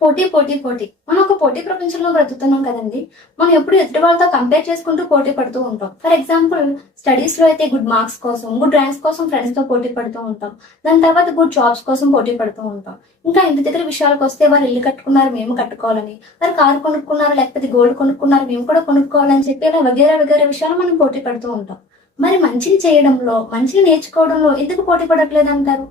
పోటీ, పోటీ, పోటీ. మనం ఒక పోటీ ప్రపంచంలో బ్రతుకుతున్నాం కదండీ! మనం ఎప్పుడు ఎదుటి వాళ్ళతో కంపేర్ చేసుకుంటూ పోటీ పడుతూ ఉంటాం. ఫర్ ఎగ్జాంపుల్ స్టడీస్‌లో అయితే గుడ్ మార్క్స్ కోసం, గుడ్ ర్యాంక్స్ కోసం ఫ్రెండ్స్‌తో పోటీ పడుతూ ఉంటాం. దాని తర్వాత గుడ్ జాబ్స్ కోసం పోటీ పడుతూ ఉంటాం. ఇంకా ఇంటి దగ్గర విషయాలకొస్తే వాళ్ళు ఇల్లు కట్టుకున్నారు మేము కట్టుకోవాలని, వారు కారు కొనుక్కున్నారు లేకపోతే గోల్డ్ కొనుక్కున్నారు మేము కూడా కొనుక్కోవాలని చెప్పి ఇలా వగైరా వగైరా విషయాలు మనం పోటీ పడుతూ ఉంటాం. మరి మంచిని చేయడంలో, మంచిని నేర్చుకోవడంలో ఎందుకు పోటీ పడట్లేదంటారు?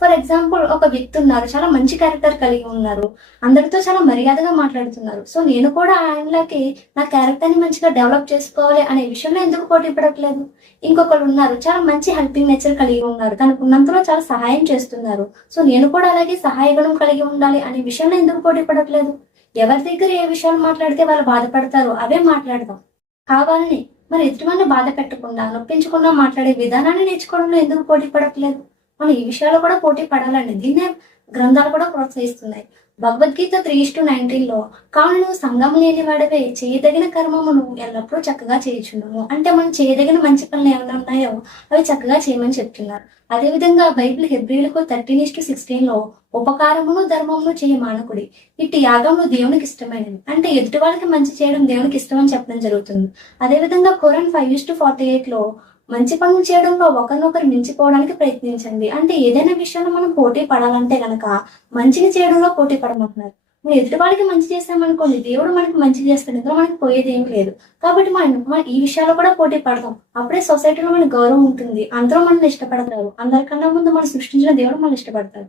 ఫర్ ఎగ్జాంపుల్ ఒక వ్యక్తి ఉన్నారు. చాలా మంచి క్యారెక్టర్ కలిగి ఉన్నారు. అందరితో చాలా మర్యాదగా మాట్లాడుతున్నారు. సో నేను కూడా ఆయనలాగే నా క్యారెక్టర్‌ని మంచిగా డెవలప్ చేసుకోవాలి అనే విషయంలో ఎందుకు పోటీ పడట్లేదు? ఇంకొకళ్ళు ఉన్నారు. చాలా మంచి హెల్పింగ్ నేచర్ కలిగి ఉన్నారు. తనకున్నంతలో చాలా సహాయం చేస్తున్నారు. సో నేను కూడా అలాగే సహాయ గుణం కలిగి ఉండాలి అనే విషయంలో ఎందుకు పోటీ పడట్లేదు? ఎవరి దగ్గర ఏ విషయాలు మాట్లాడితే వాళ్ళు బాధపడతారో అవే మాట్లాడదాం. కావాలని మరి ఎదుటి వాళ్ళని బాధ పెట్టకుండా, నొప్పించకుండా మాట్లాడే విధానాన్ని నేర్చుకోవడంలో ఎందుకు పోటీ పడట్లేదు? మనం ఈ విషయాల్లో కూడా పోటీ పడాలండి. దీన్నే గ్రంథాలు కూడా ప్రోత్సహిస్తున్నాయి. భగవద్గీత 3:19లో కావున నువ్వు సంగం లేని వాడివే చేయదగిన కర్మమును ఎల్లప్పుడూ చక్కగా చేయుచుండుము. అంటే మనం చేయదగిన మంచి పనులు ఏమైనా ఉన్నాయో అవి చక్కగా చేయమని చెప్తున్నారు. అదేవిధంగా బైబిల్ హెబ్రీయులకు 13:16లో ఉపకారమును ధర్మమును చేయ మానకుడి ఇట్టి యాగములు దేవునికి ఇష్టమైనవి. అంటే ఎదుటి వాళ్ళకి మంచి చేయడం దేవునికి ఇష్టం అని చెప్పడం జరుగుతుంది. అదేవిధంగా ఖురాన్ 5:48లో మంచి పనులు చేయడంలో ఒకరినొకరు మించిపోవడానికి ప్రయత్నించండి. అంటే ఏదైనా విషయంలో మనం పోటీ పడాలంటే గనక మంచిని చేయడంలో పోటీ పడమంటున్నారు. మనం ఎదుటి వాళ్ళకి మంచి చేసామనుకోండి, దేవుడు మనకి మంచి చేస్తాడు. ఇందులో మనకి పోయేది ఏం లేదు. కాబట్టి మనం ఈ విషయాల్లో కూడా పోటీ పడదాం. అప్పుడే సొసైటీలో మనకి గౌరవం ఉంటుంది. అందరూ మనల్ని ఇష్టపడతారు. అందరికన్నా ముందు మనం సృష్టించిన దేవుడు మనల్ని ఇష్టపడతారు.